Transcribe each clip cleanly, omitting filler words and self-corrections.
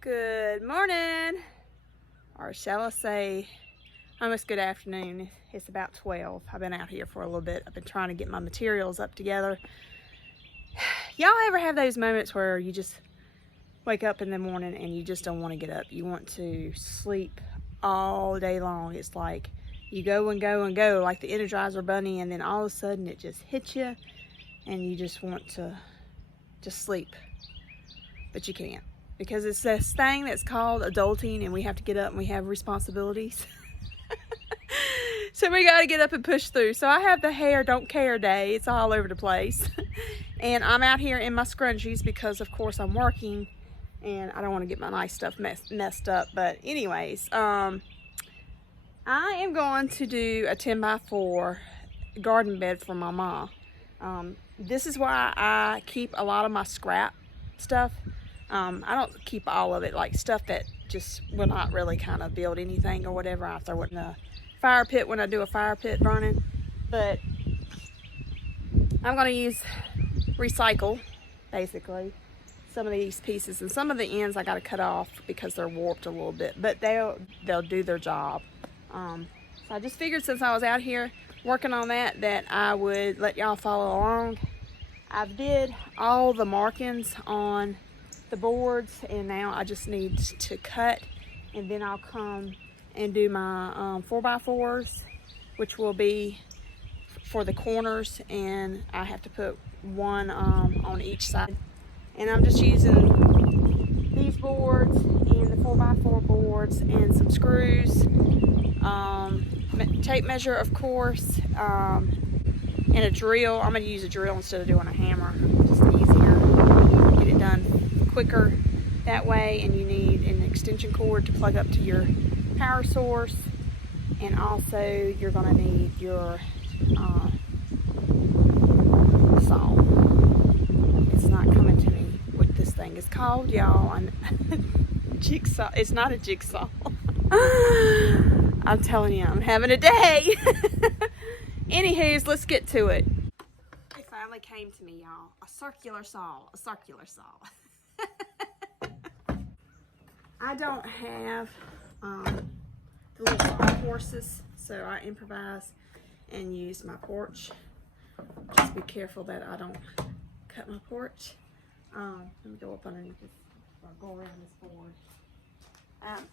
Good morning, or shall I say almost good afternoon. It's about 12. I've been out here for a little bit. I've been trying to get my materials up together. Y'all ever have those moments where you just wake up in the morning and you just don't want to get up? You want to sleep all day long. It's like you go and go and go like the Energizer Bunny, and then all of a sudden it just hits you and you just want to just sleep, but you can't, because it's this thing that's called adulting, and we have to get up and we have responsibilities. So we got to get up and push through. So I have the hair don't care day. It's all over the place. And I'm out here in my scrunchies because of course I'm working and I don't want to get my nice stuff messed up. But anyways, I am going to do a 10x4 garden bed for my mom. This is why I keep a lot of my scrap stuff. I don't keep all of it, like stuff that just will not really kind of build anything or whatever. I throw it in the fire pit when I do a fire pit burning. But I'm going to use recycle, basically, some of these pieces, and some of the ends I got to cut off because they're warped a little bit, but they'll do their job. So I just figured, since I was out here working on that I would let y'all follow along. I did all the markings on the boards, and now I just need to cut, and then I'll come and do my 4x4s, which will be for the corners, and I have to put one on each side. And I'm just using these boards and the 4x4 boards and some screws, tape measure of course, and a drill. I'm going to use a drill instead of doing a hammer. Just easier, get it done quicker that way. And you need an extension cord to plug up to your power source, and also you're going to need your saw. It's not coming to me what this thing is called, y'all. Jigsaw. It's not a jigsaw. I'm telling you, I'm having a day. Anywho's, let's get to it. It finally came to me, y'all. A circular saw. A circular saw. I don't have the little saw horses, so I improvise and use my porch. Just be careful that I don't cut my porch. Let me go up underneath this, or go around this board.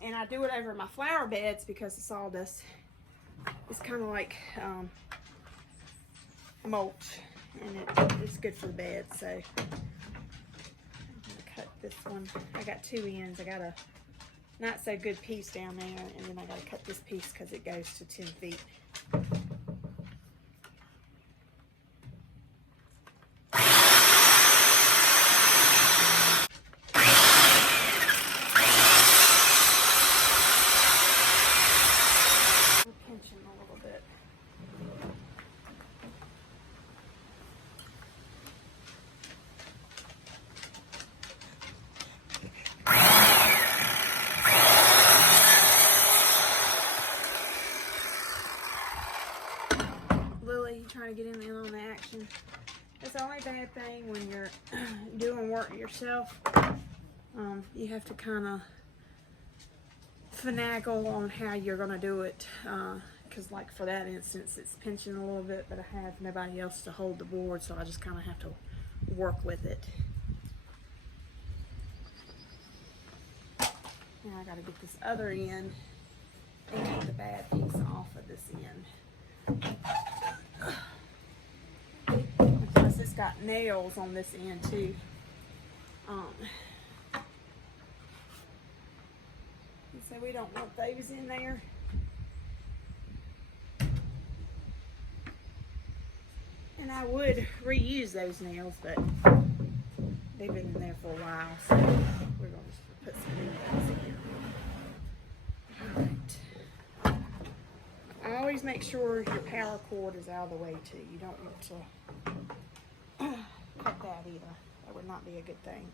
And I do it over my flower beds because the sawdust is kind of like mulch, and it's good for the bed. So I'm gonna cut this one. I got two ends. I got a not so good piece down there, and then I got to cut this piece because it goes to 10 feet. Trying to get in on the action. That's the only bad thing when you're doing work yourself. You have to kind of finagle on how you're going to do it, because like for that instance it's pinching a little bit, but I have nobody else to hold the board, so I just kind of have to work with it. Now I got to get this other end and get the bad piece off of this end. Plus it's got nails on this end too. So we don't want those in there. And I would reuse those nails, but they've been in there for a while, so we're going to put some new ones in here. Alright. Always make sure your power cord is out of the way too. You don't want to cut that either. That would not be a good thing.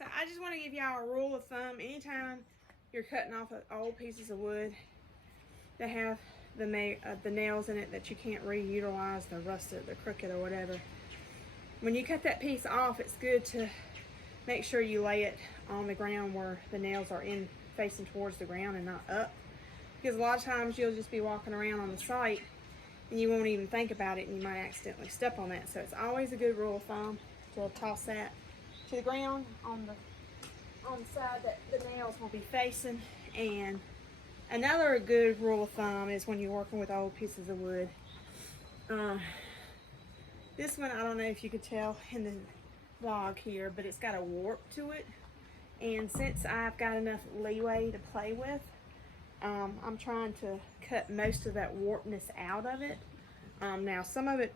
So I just want to give y'all a rule of thumb. Anytime you're cutting off old pieces of wood that have the nails in it that you can't reutilize, they're rusted, they're crooked or whatever, when you cut that piece off, it's good to make sure you lay it on the ground where the nails are facing towards the ground and not up. Because a lot of times you'll just be walking around on the site and you won't even think about it and you might accidentally step on that. So it's always a good rule of thumb to toss that to the ground on the side that the nails will be facing. And another good rule of thumb is when you're working with old pieces of wood. This one, I don't know if you could tell in the vlog here, but it's got a warp to it. And since I've got enough leeway to play with, I'm trying to cut most of that warpness out of it. Now some of it,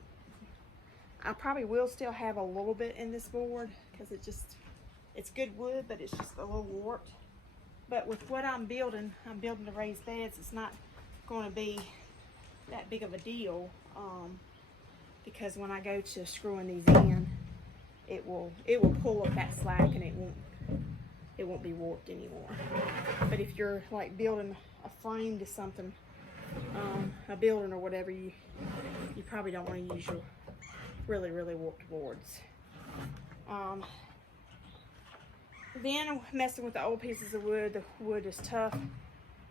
I probably will still have a little bit in this board because it's good wood, but it's just a little warped. But with what I'm building the raised beds, it's not going to be that big of a deal, because when I go to screwing these in, it will pull up that slack and it won't be warped anymore. But if you're like building a frame to something, a building or whatever, you probably don't want to use your really warped boards. Then messing with the old pieces of wood, the wood is tough,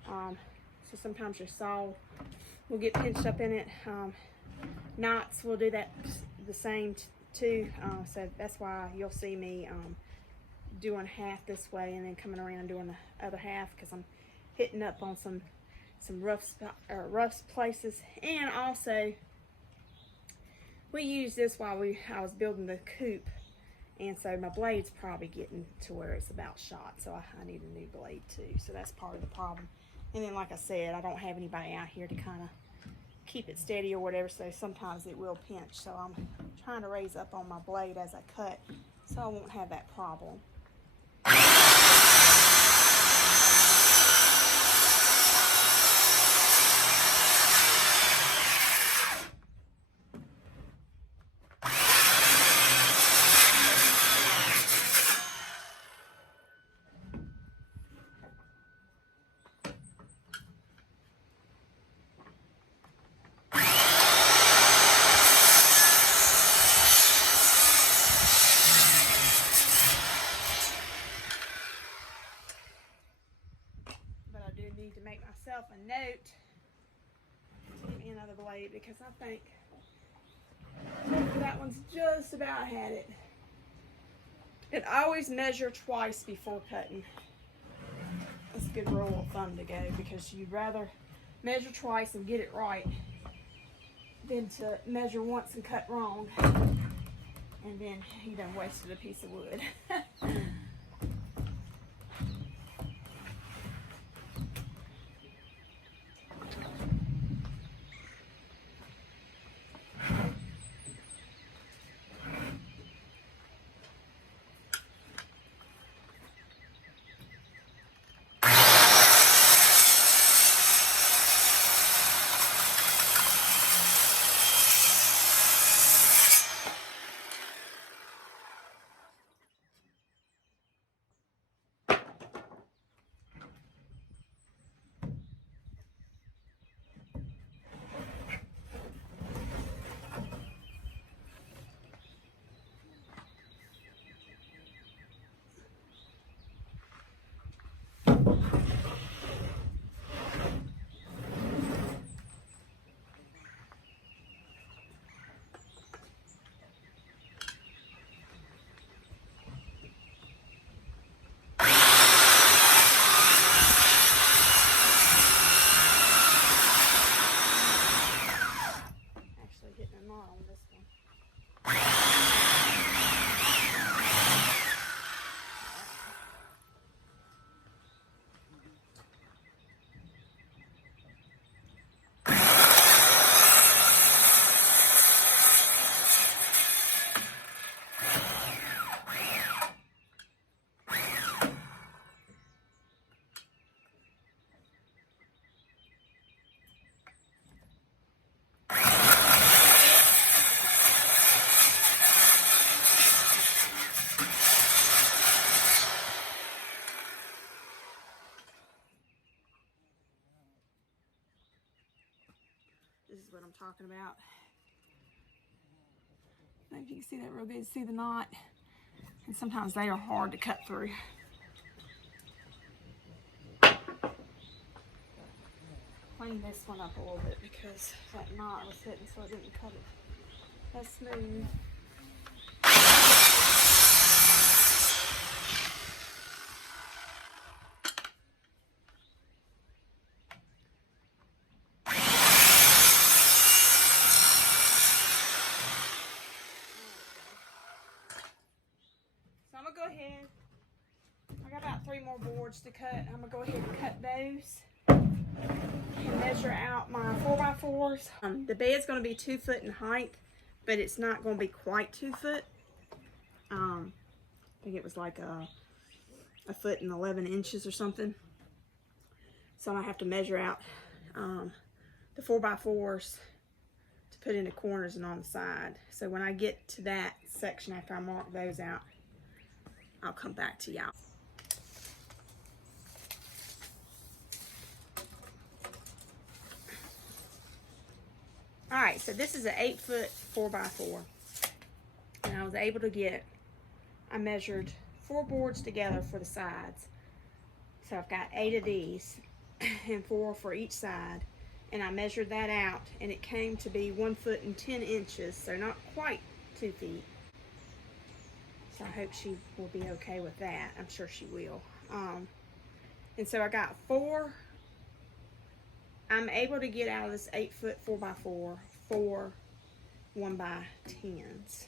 so sometimes your saw will get pinched up in it. Knots will do that the same too, so that's why you'll see me doing half this way and then coming around and doing the other half, because I'm hitting up on some rough places. And also we used this while I was building the coop, and so my blade's probably getting to where it's about shot, so I need a new blade too. So that's part of the problem. And then like I said, I don't have anybody out here to kind of keep it steady or whatever, so sometimes it will pinch. So I'm trying to raise up on my blade as I cut so I won't have that problem. Need to make myself a note to get me another blade, because I think that one's just about had it. And always measure twice before cutting. That's a good rule of thumb to go, because you'd rather measure twice and get it right than to measure once and cut wrong, and then you done wasted a piece of wood. I'm talking about. I don't know if you can see that real good. See the knot? And sometimes they are hard to cut through. Clean this one up a little bit because that knot was hitting, so I didn't cut it as smooth. So I'm gonna go ahead. I got about 3 more boards to cut. I'm gonna go ahead and cut those and measure out my 4x4s. The bed's gonna be 2 foot in height, but it's not gonna be quite 2 foot. I think it was like a foot and 11 inches or something. So I'm gonna have to measure out the 4x4s to put in the corners and on the side. So when I get to that section, after I mark those out, I'll come back to y'all. All right, so this is an 8 foot 4x4. And I was able to I measured 4 boards together for the sides. So I've got 8 of these and 4 for each side. And I measured that out and it came to be 1 foot and 10 inches. So not quite 2 feet. So I hope she will be okay with that. I'm sure she will. And so I got 4. I'm able to get out of this 8 foot 4x4 4 1x10s.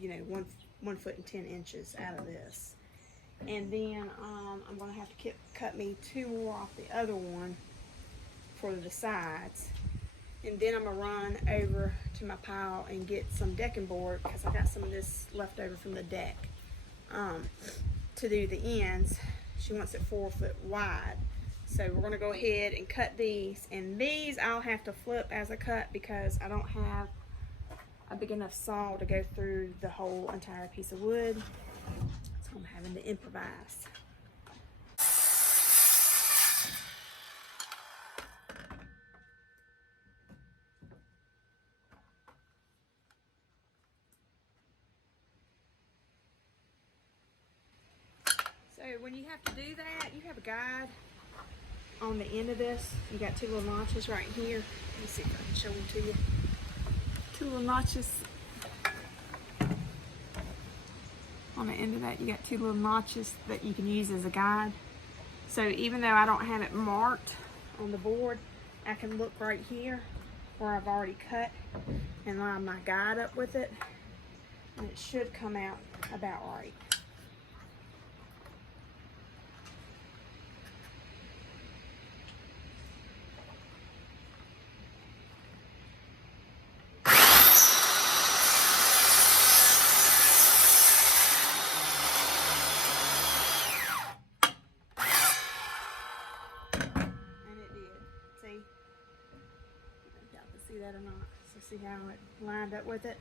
You know, 1 foot and 10 inches out of this. And then I'm gonna have to cut me 2 more off the other one for the sides. And then I'm gonna run over to my pile and get some decking board because I got some of this left over from the deck to do the ends. She wants it 4 foot wide. So we're gonna go ahead and cut these. And these I'll have to flip as I cut because I don't have a big enough saw to go through the whole entire piece of wood. So I'm having to improvise. So when you have to do that, you have a guide on the end of this. You got 2 little notches right here. Let me see if I can show them to you. 2 little notches on the end of that. You got 2 little notches that you can use as a guide. So even though I don't have it marked on the board, I can look right here where I've already cut and line my guide up with it, and it should come out about right. See that or not? So see how it lined up with it?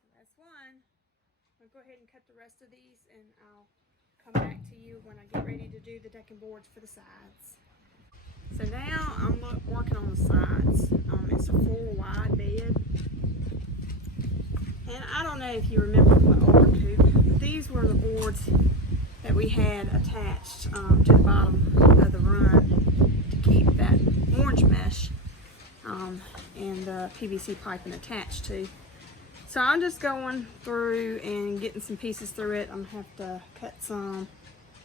So that's one. I'll go ahead and cut the rest of these and I'll come back to you when I get ready to do the decking boards for the sides. So now I'm working on the sides. It's a 4 wide bed. And I don't know if you remember from the old coop, but these were the boards that we had attached to the bottom of the run to keep that orange mesh and the PVC piping attached to. So I'm just going through and getting some pieces through it. I'm gonna have to cut some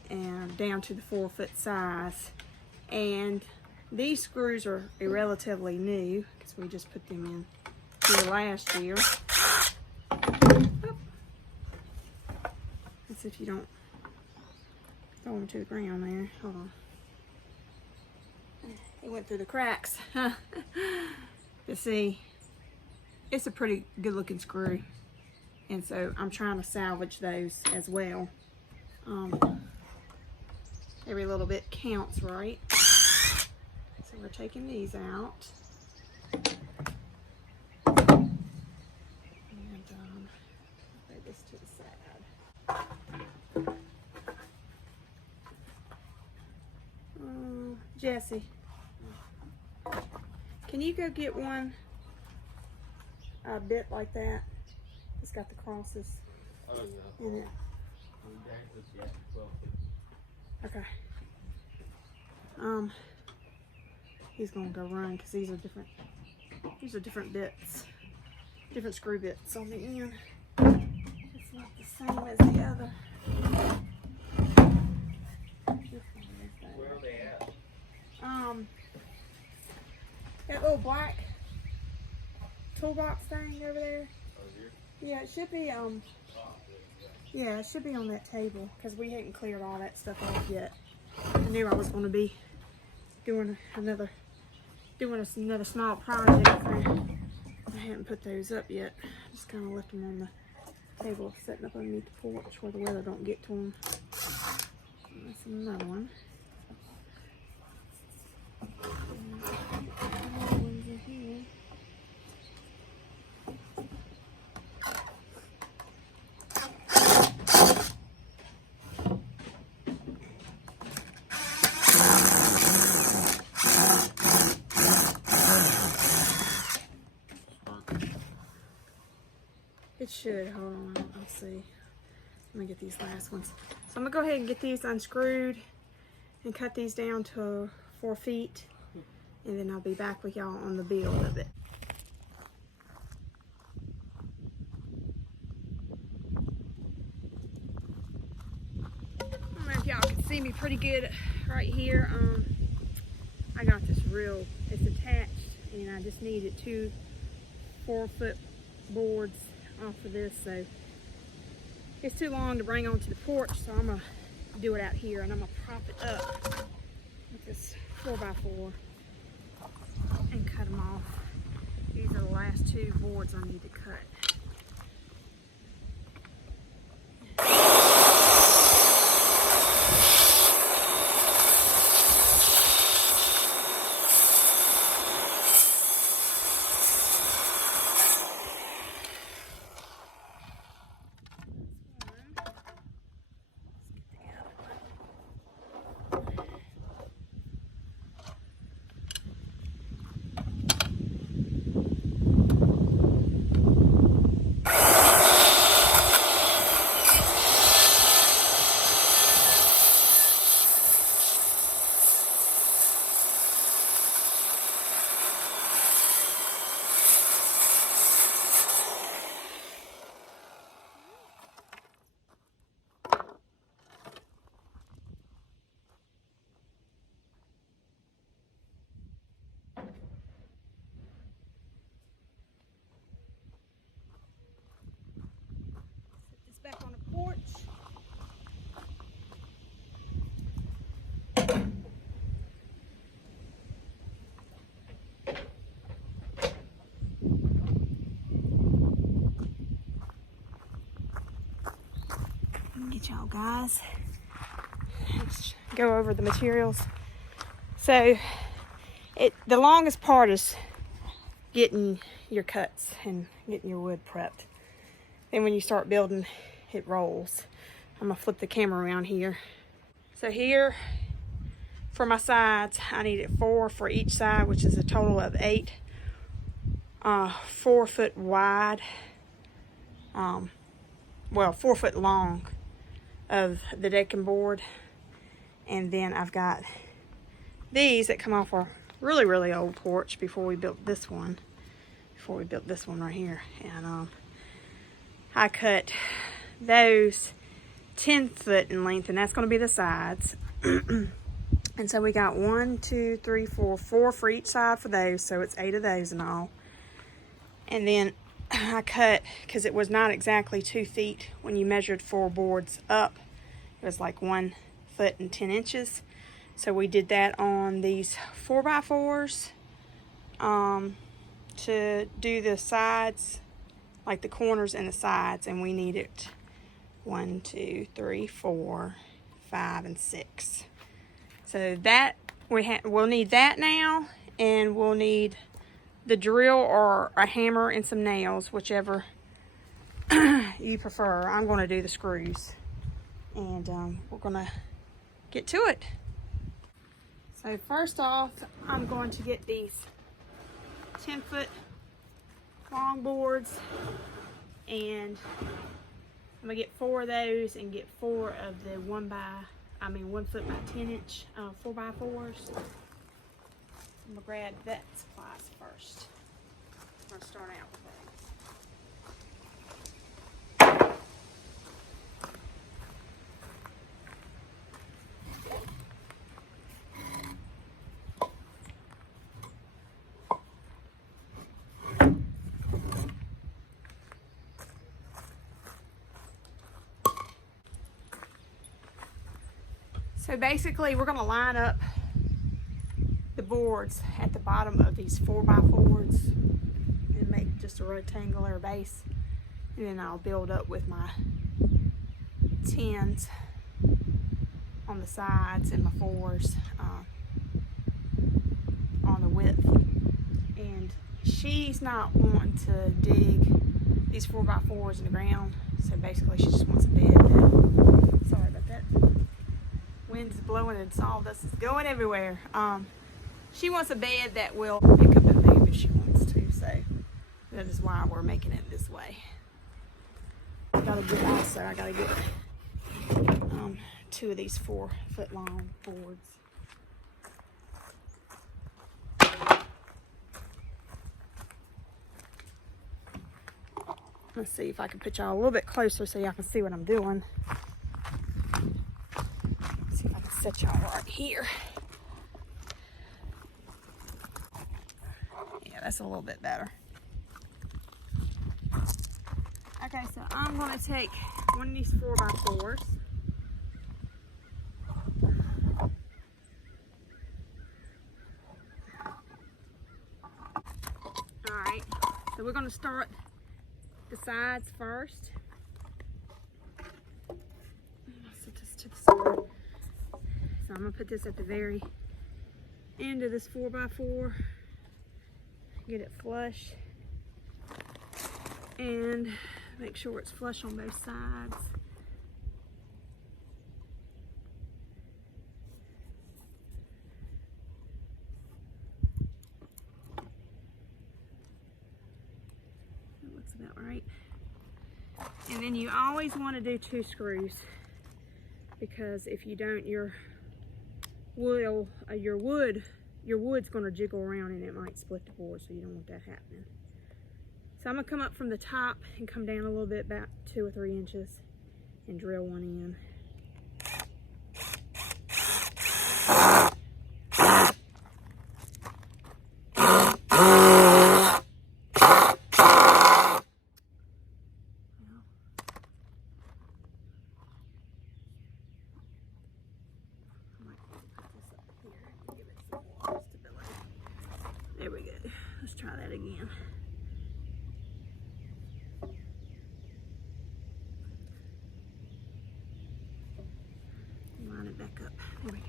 and down to the 4 foot size. And these screws are relatively new because we just put them in here last year. That's if you don't throw them to the ground there. Hold on. It went through the cracks. You see, it's a pretty good looking screw, and so I'm trying to salvage those as well. Every little bit counts, right? So we're taking these out. And put this to the side. Jesse, can you go get one a bit like that? It's got the crosses in it. Okay. He's gonna go run because these are different. These are different bits, different screw bits on the end. It's not the same as the other. Where are they at? That little black toolbox thing over there. Yeah, it should be yeah, it should be on that table because we hadn't cleared all that stuff off yet. I knew I was going to be doing another small project. I hadn't put those up yet. Just kind of left them on the table, setting up underneath the porch where the weather don't get to them. And that's another one. One's in here. It should. Hold on. I'll see. Let me get these last ones. So I'm going to go ahead and get these unscrewed and cut these down to 4 feet. And then I'll be back with y'all on the build of it. I don't know if y'all can see me pretty good right here. I got this reel. It's attached and I just needed 2 4-foot boards off of this, so it's too long to bring onto the porch, so I'm gonna do it out here and I'm gonna prop it up with this 4x4 and cut them off. These are the last 2 boards I need to cut. Back on the porch. Get y'all guys. Let's go over the materials. So the longest part is getting your cuts and getting your wood prepped. Then when you start building, it rolls. I'm gonna flip the camera around here. So here, for my sides, I needed 4 for each side, which is a total of 8. 4 foot wide, 4 foot long of the decking board. And then I've got these that come off a really, really old porch before we built this one. Before we built this one right here. And I cut those 10 foot in length, and that's going to be the sides. And so we got 1, 2, 3, 4 for each side for those, so it's 8 of those in all. And then I cut, because it was not exactly 2 feet when you measured 4 boards up, it was like 1 foot and 10 inches. So we did that on these 4x4s to do the sides, like the corners and the sides, and we needed 1, 2, 3, 4, 5, and 6. So that we'll need that now, and we'll need the drill or a hammer and some nails, whichever you prefer. I'm going to do the screws, and we're going to get to it. So first off, I'm going to get these 10-foot long boards, and I'm gonna get 4 of those and get 4 of the 1 foot by 10 inch 4x4s. I'm gonna grab that supplies first. I'm gonna start out with So basically, we're going to line up the boards at the bottom of these 4x4s and make just a rectangular base. And then I'll build up with my 10s on the sides and my 4s on the width. And she's not wanting to dig these 4x4s in the ground. So basically, she just wants a bed that, sorry about that. Wind's blowing and sawdust is going everywhere. She wants a bed that will pick up and move if she wants to, so that is why we're making it this way. I gotta get 2 of these 4-foot long boards. Let's see if I can put y'all a little bit closer so y'all can see what I'm doing. Set y'all right here. Yeah, that's a little bit better. Okay, so I'm going to take one of these 4x4s. Alright, so we're going to start the sides first. I'll set this to the side. So I'm going to put this at the very end of this 4x4, get it flush, and make sure it's flush on both sides. That looks about right. And then you always want to do 2 screws, because if you don't, your wood's going to jiggle around and it might split the board, so you don't want that happening. So I'm going to come up from the top and come down a little bit, about 2 or 3 inches, and drill one in. There we go. Let's try that again. Line it back up. There we go.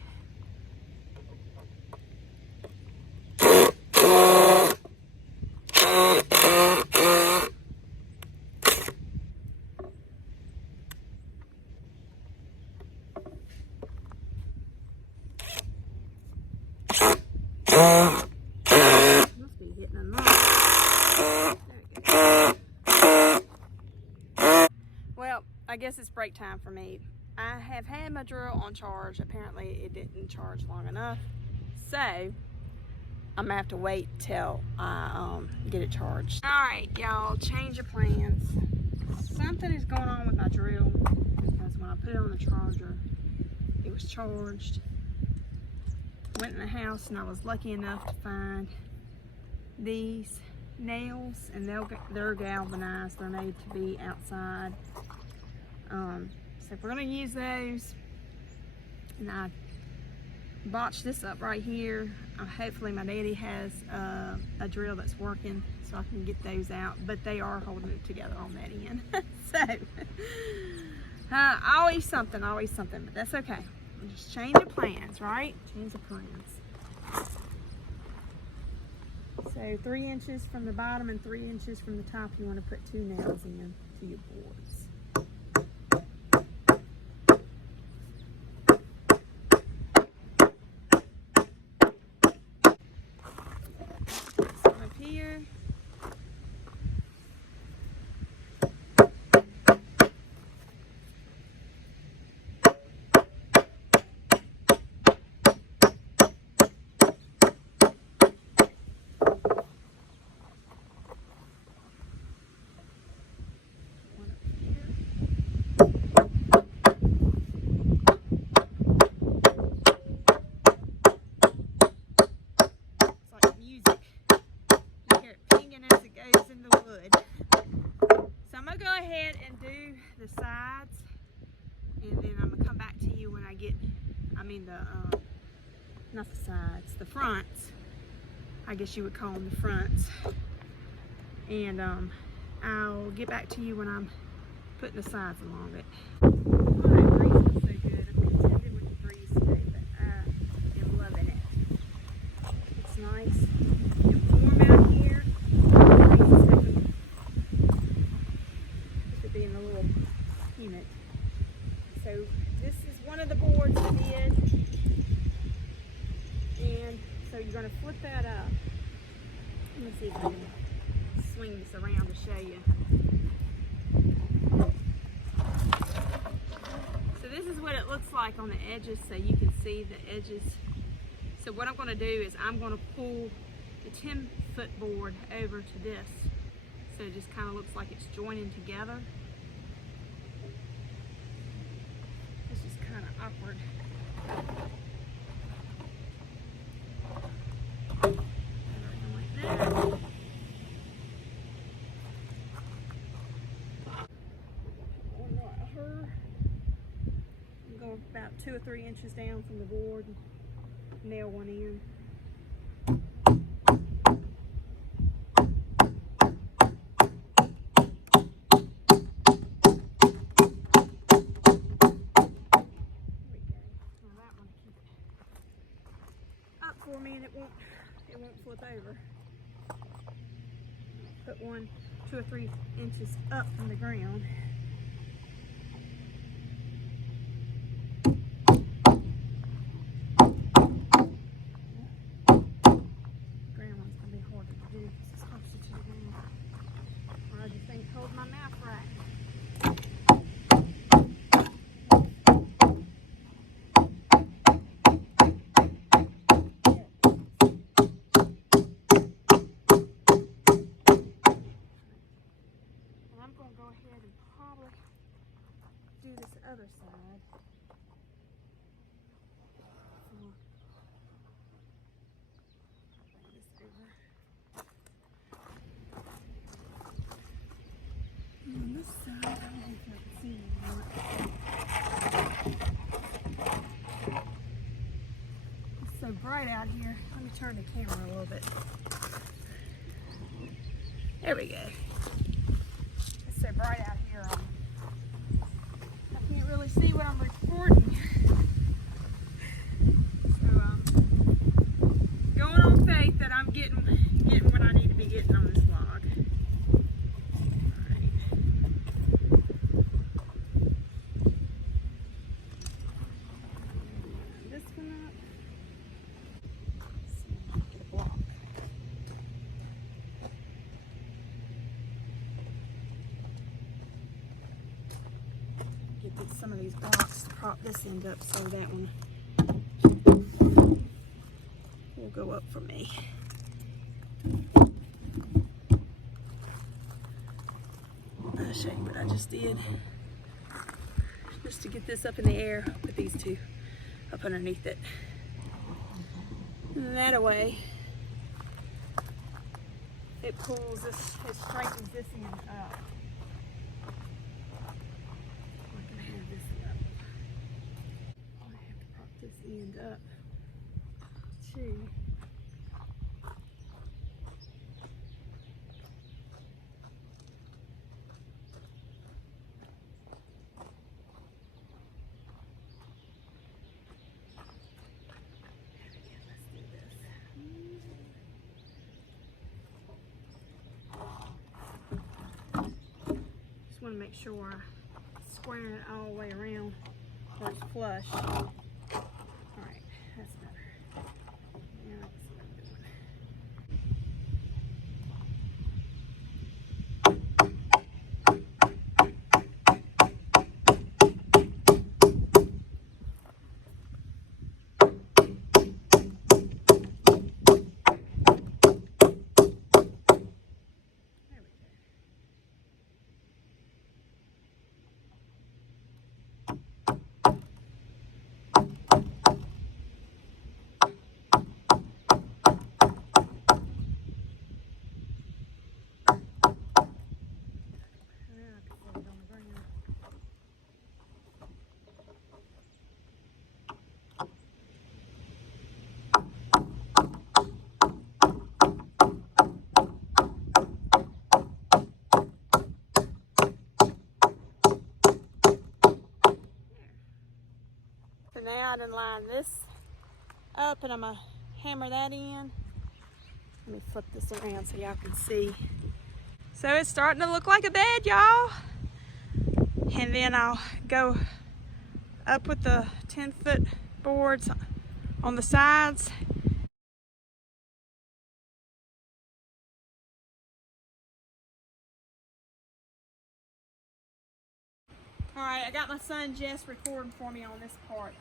Must be hitting a knot. There we go. Well, I guess it's break time for me. I have had my drill on charge. Apparently it didn't charge long enough. So I'm gonna have to wait till I get it charged. Alright, y'all, change of plans. Something is going on with my drill, because when I put it on the charger, it was charged. Went in the house and I was lucky enough to find these nails, and they're galvanized. They're made to be outside. So we're gonna use those, and I botched this up right here. Hopefully my daddy has a drill that's working, so I can get those out, but they are holding it together on that end. So always something, but that's okay. Just change of plans, right? Change of plans. So 3 inches from the bottom and 3 inches from the top, you want to put 2 nails in to your boards. So up here. Music. You hear it pinging as it goes in the wood. So I'm going to go ahead and do the sides, and then I'm going to come back to you when I get, not the sides, the fronts. I guess you would call them the fronts. And I'll get back to you when I'm putting the sides along it. Alright, breeze is so good. I'm contended with the breeze today, but I am loving it. It's nice. It's warm out here. The breeze is taking, it should be in a little humid. So this is one of the boards I did. And so you're going to flip that up. Let me see if I can swing this around to show you. So this is what it looks like on the edges, so you can see the edges. So what I'm going to do is I'm going to pull the 10-foot board over to this, so it just kind of looks like it's joining together. This is kind of awkward. Like that. Go about 2 or 3 inches down from the board and nail one in. For me, and it won't flip over. Put one 2 or 3 inches up from the ground. Ground one's gonna be harder to do because it's closer to the ground. Or I just think hold my mouth right. Go ahead and probably do this other side. Bring this over. And on this side, I don't know if I can see it or not. It's so bright out here. Let me turn the camera a little bit. There we go. So bright out here. I can't really see what I'm recording. So going on faith that I'm getting what I need to be getting on this vlog. Alright. This one up. Let's see if I can get a block. Get some of these blocks to prop this end up so that one will go up for me. I'll show you what I just did. Just to get this up in the air, put these two up underneath it. And that way, it pulls this, it straightens this end up. This end up too. make sure I square it all the way around so it's flush. All right, that's better. Now I can see what I'm doing. So now I done line this up and I'm gonna hammer that in. Let me flip this around so y'all can see. So it's starting to look like a bed, y'all. And then I'll go up with the 10-foot boards on the sides. All right, I got my son Jess recording for me on this part.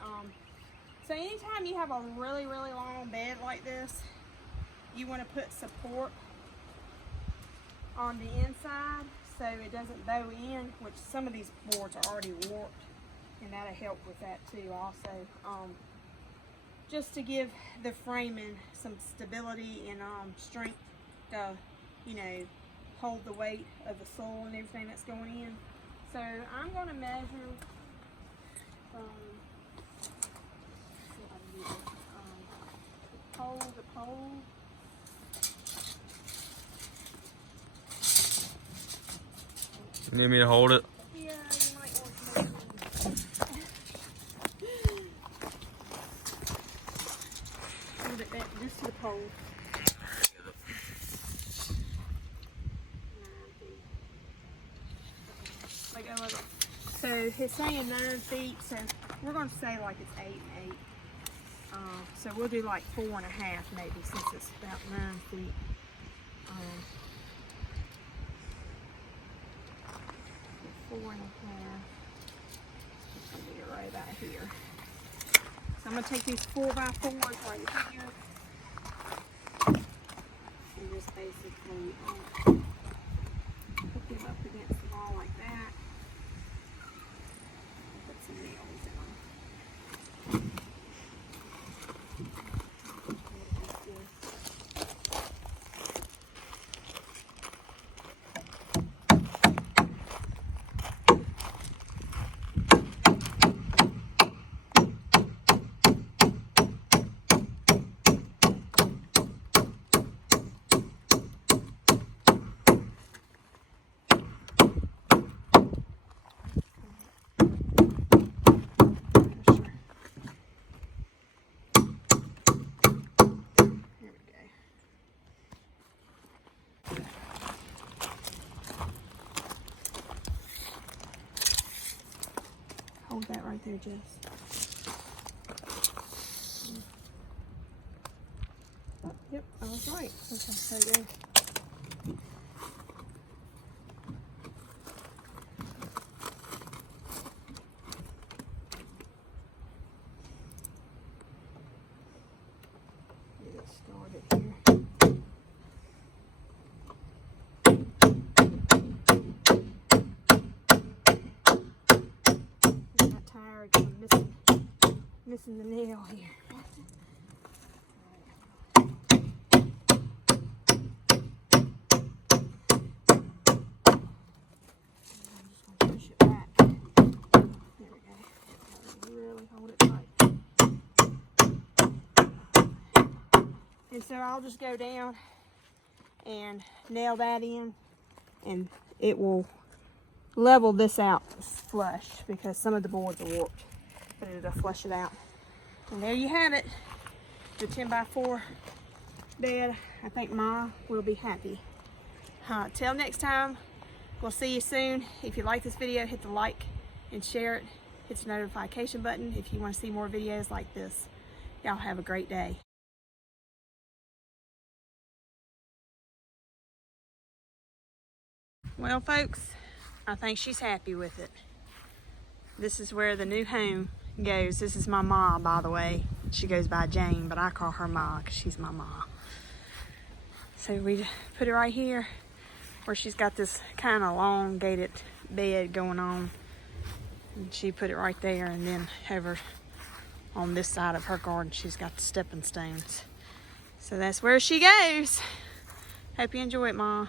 So anytime you have a really, really long bed like this, you want to put support on the inside so it doesn't bow in, which some of these boards are already warped, and that'll help with that too also. Just to give the framing some stability and strength to, you know, hold the weight of the soil and everything that's going in. So I'm going to measure from pole to pole. You need me to hold it? Yeah, you might want to. Hold it back just to the pole. So it's saying 9 feet, so we're going to say like it's 8 and 8. So we'll do like 4.5 maybe, since it's about 9 feet. 4.5. I'll do it right about here. So I'm going to take these 4x4s right here and just basically hook them up against the wall like that. Put some nails in them. Hold that right there, Jess. Oh, yep, I was right. Okay, so go. Get it started here. I'm not tired. I'm missing the nail here. And so I'll just go down and nail that in, and it will level this out flush because some of the boards are warped, but it'll flush it out. And there you have it, the 10x4 bed. I think Ma will be happy. Till next time, We'll see you soon. If you like this video, hit the like and share it. Hit the notification button if you want to see more videos like this. Y'all have a great day. Well, folks, I think she's happy with it. This is where the new home goes. This is my ma, by the way. She goes by Jane, but I call her Ma because she's my ma. So we put it right here where she's got this kind of elongated bed going on. And she put it right there, and then over on this side of her garden, she's got the stepping stones. So that's where she goes. Hope you enjoy it, Ma.